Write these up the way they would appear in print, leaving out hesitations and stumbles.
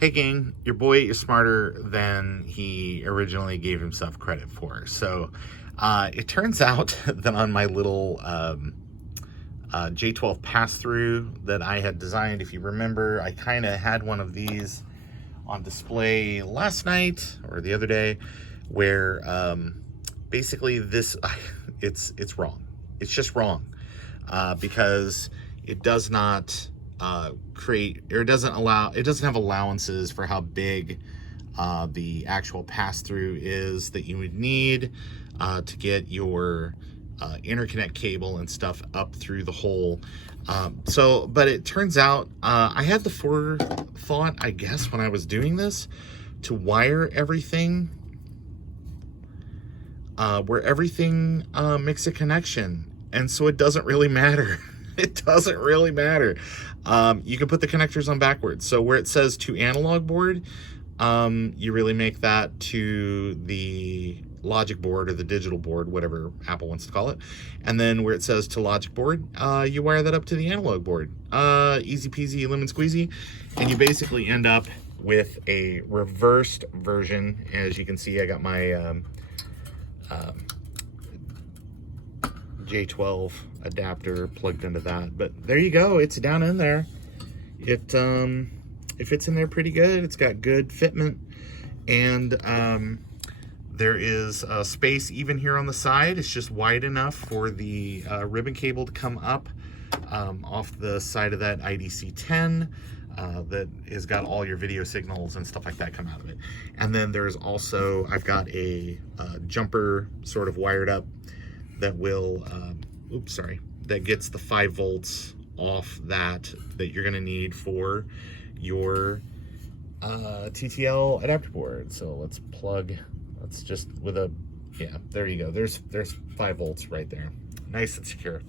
Hey gang, your boy is smarter than he originally gave himself credit for. So it turns out that on my little J12 pass-through that I had designed, if you remember, I kind of had one of these on display last night or the other day where basically this, it's wrong. It's just wrong because it does not create, or it doesn't have allowances for how big the actual pass-through is that you would need to get your interconnect cable and stuff up through the hole. But it turns out I had the forethought, I guess, when I was doing this, to wire everything where everything makes a connection, and so it doesn't really matter. It doesn't really matter. You can put the connectors on backwards. So where it says to analog board, you really make that to the logic board or the digital board, whatever Apple wants to call it. And then where it says to logic board, you wire that up to the analog board. Easy peasy, lemon squeezy. And you basically end up with a reversed version. As you can see, I got my J12 adapter plugged into that, but there you go. It's down in there. It fits in there pretty good. It's got good fitment, and there is space even here on the side. It's just wide enough for the ribbon cable to come up off the side of that IDC-10 that has got all your video signals and stuff like that come out of it. And then there's also, I've got a jumper sort of wired up that will, that gets the 5 volts off that you're gonna need for your TTL adapter board. So let's just with a, yeah, there you go. There's 5 volts right there. Nice and secure.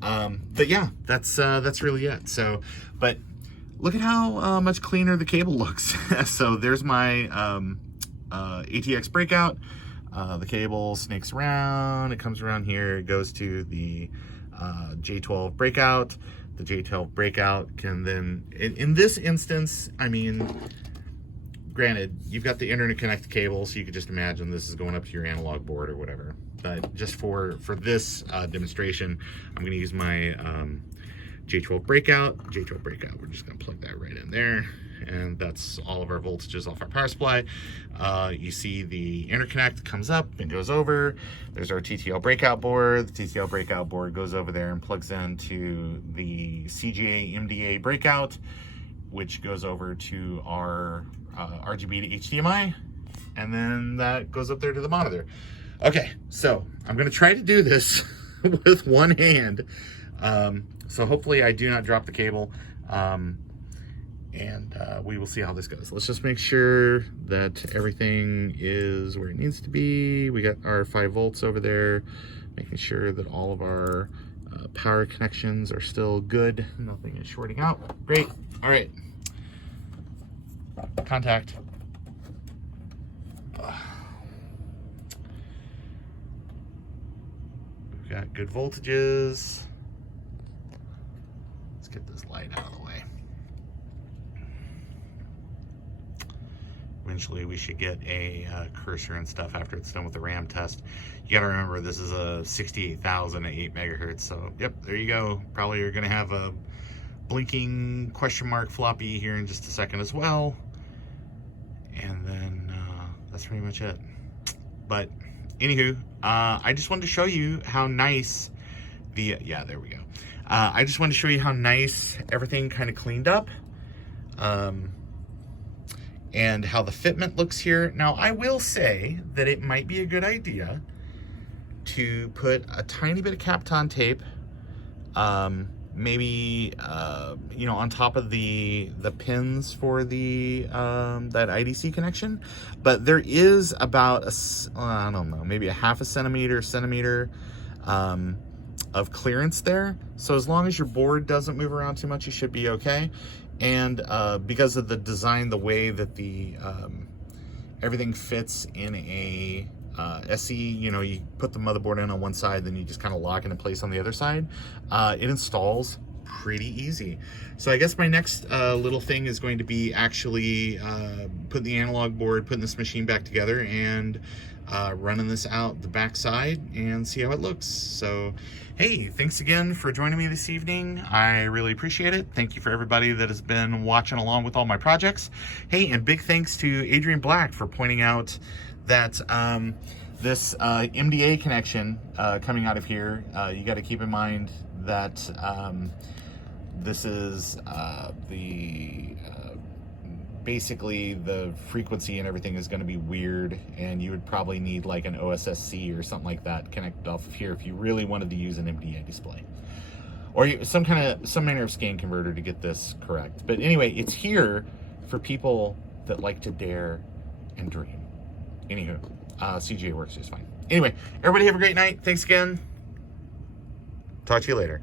But yeah, that's really it. So, but look at how much cleaner the cable looks. So there's my ATX breakout. The cable snakes around, it comes around here, it goes to the J12 breakout. The J12 breakout can then, in this instance, I mean, granted, you've got the interconnect cable, so you could just imagine this is going up to your analog board or whatever. But just for this demonstration, I'm gonna use my J12 breakout. We're just gonna plug that right in there. And that's all of our voltages off our power supply. You see the interconnect comes up and goes over. There's our TTL breakout board. The TTL breakout board goes over there and plugs into the CGA MDA breakout, which goes over to our RGB to HDMI. And then that goes up there to the monitor. Okay, so I'm gonna try to do this with one hand. So hopefully I do not drop the cable. And we will see how this goes. Let's just make sure that everything is where it needs to be. We got our 5 volts over there, making sure that all of our power connections are still good. Nothing is shorting out. Great. All right. Contact. We've got good voltages. Let's get this light out of the way. Eventually we should get a cursor and stuff after it's done with the RAM test. You gotta remember, this is a 68,000 at 8 megahertz. So yep, there you go. Probably you're gonna have a blinking question mark floppy here in just a second as well. And then that's pretty much it. But anywho, I just wanted to show you how nice the, yeah, there we go. I just wanted to show you how nice everything kind of cleaned up. And how the fitment looks here. Now, I will say that it might be a good idea to put a tiny bit of Kapton tape, maybe, you know, on top of the pins for the that IDC connection. But there is about I don't know, maybe a half a centimeter of clearance there. So as long as your board doesn't move around too much, you should be okay. And because of the design, the way that the everything fits in a SE, you know, you put the motherboard in on one side, then you just kind of lock it in place on the other side. It installs pretty easy. So I guess my next little thing is going to be actually putting the analog board, putting this machine back together, and running this out the back side and see how it looks. So hey, thanks again for joining me this evening. I really appreciate it. Thank you for everybody that has been watching along with all my projects. Hey, and big thanks to Adrian Black for pointing out that this MDA connection coming out of here, you got to keep in mind that this is basically the frequency and everything is going to be weird, and you would probably need like an OSSC or something like that connected off of here if you really wanted to use an MDA display, or some manner of scan converter to get this correct. But anyway, it's here for people that like to dare and dream. Anywho, CGA works just fine. Anyway, everybody have a great night. Thanks again. Talk to you later.